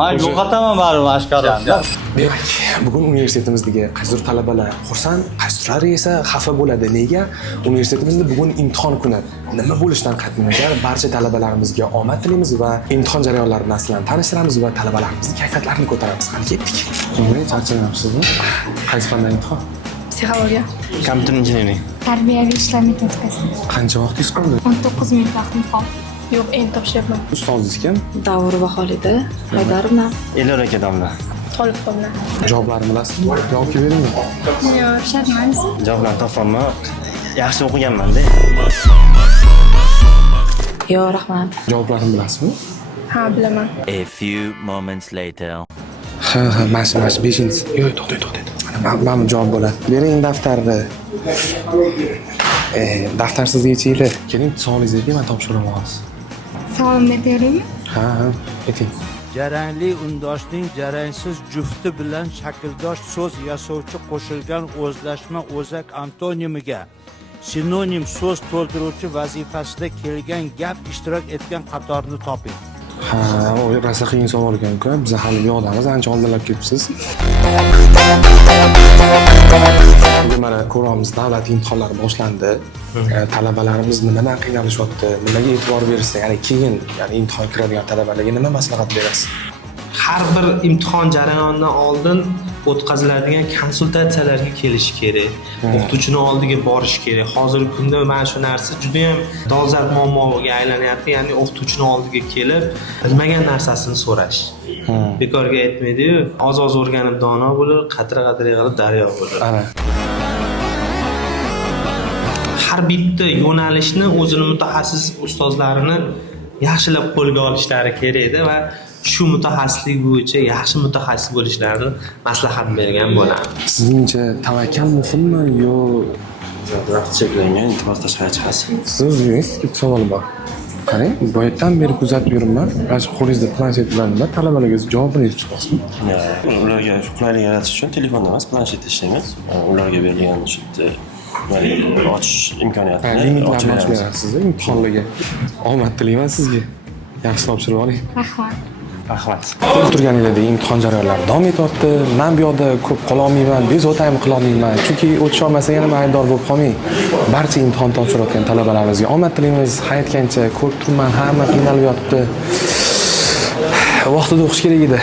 Men yo'qotaman baribir mashqarani. Demak, bugun universitetimizdagi qaysidir talabalar xursand, qaysilari esa xafa bo'ladi. Nega? Universitetimizda bugun imtihon kuni. Nima bo'lishidan qat'iy nazar, barcha talabalarimizga omad tilaymiz va imtihon jarayonlari bilan tanishtiramiz va talabalarimizning kayfiyatlarini ko'taramiz. Qani ketdik. Nima charchayapsizmi? Qaysi fandan imtihon? Psixologiya. Computer engineering. Tarbiyaviy ishlar metodikasi. Qancha vaqtingiz qoldi? 19 minut vaqtim qoldi. Yo'q, endi topshiryapman. Ustozingiz kim? Davr va Xolida Haydarovna. Elyor aka domla. Tolibovna. Javoblarni bilasizmi? Javob beringmi? Yo'q, shartmas. Javoblarni topolmay yaxshi o'qiganman-da. Yo'q, rahmat. Javoblarni bilasizmi? Ha, bilaman. A few moments later. Ha, mana 5-inchisi. Yo'q, to'xtang. Mana javob bo'ladi. Bering daftarni. Daftar sizga yechinglar. Keling, savolingizni men topshiraman hozir. Savolimni aytaveraymi? Ha, ayting. Jarangli undoshning jarangsiz jufti bilan shakldosh so'z yasovchi qo'shilgan o'zlashma o'zak antonimiga sinonim so'z to'ldiruvchi vazifasida kelgan gap ishtirok etgan qatorni toping. Ha, o rosa qiyin savol ekan-ku. Biz hali bu yoqdamiz, ancha oldinlab ketibsiz. Mana ko'ramiz, davlat imtihonlari boshlandi. Talabalarimiz nimadan qiynalishyapti, nimaga e'tibor bersa, ya'ni keyin, ya'ni imtihon kiradigan talabalarga nima maslahat berasiz? Har bir imtihon jarayonidan oldin o'tkaziladigan konsultatsiyalarga kelish kerak. O'qituvchini oldiga borish kerak. Hozirgi kunda mana shu narsa juda ham dolzarb muammoga aylanyapti. Ya'ni o'qituvchini oldiga kelib, bilmagan narsasini so'rash. Bekorga aytmaydi-yu, oz-oz o'rganib dono bo'lar, qatra-qatra qilib daryo bo'lar. Ana. Har bitta yo'nalishni o'zini mutaxassis ustozlarini yaxshilab qo'lga olishlari kerak-da va shu mutaxassislik bo'yicha yaxshi mutaxassis bo'lishlarini maslahat bergan bo'laman. Sizningcha tavakkal muhimmi yo Vaqt cheklangan iltimos tashqariga chiqasiz. siz bitta savol bor. Qarang, boyatdan beri kuzatib yuribman. Mana shu qo'lingizda planshet bilan nima talabalarga javobini yetib chiqasizmi? Ularga qulaylik yaratish uchun telefonda emas, planshetda ishlaymiz. Ularga berilgan shu ochish imkoniyatini Limitlarni ochib berasiz imtihonlarga. Omad tilayman sizga. Yaxshi topshirib oling. Rahmat. Rahmat. Ko'rib turganingizdek imtihon jarayonlari davom etyapti. Men bu yoqda ko'p qola olmayman, bezovta ham qila olmayman. Chunki o'tish olmasa yana maydor bo'lib qolmang. Barcha imtihon topshirayotgan talabalarimizga omad tilaymiz. Hayotgancha ko'rib turman, hamma qiynalib yotibdi. Vaqtida o'qish kerak edi.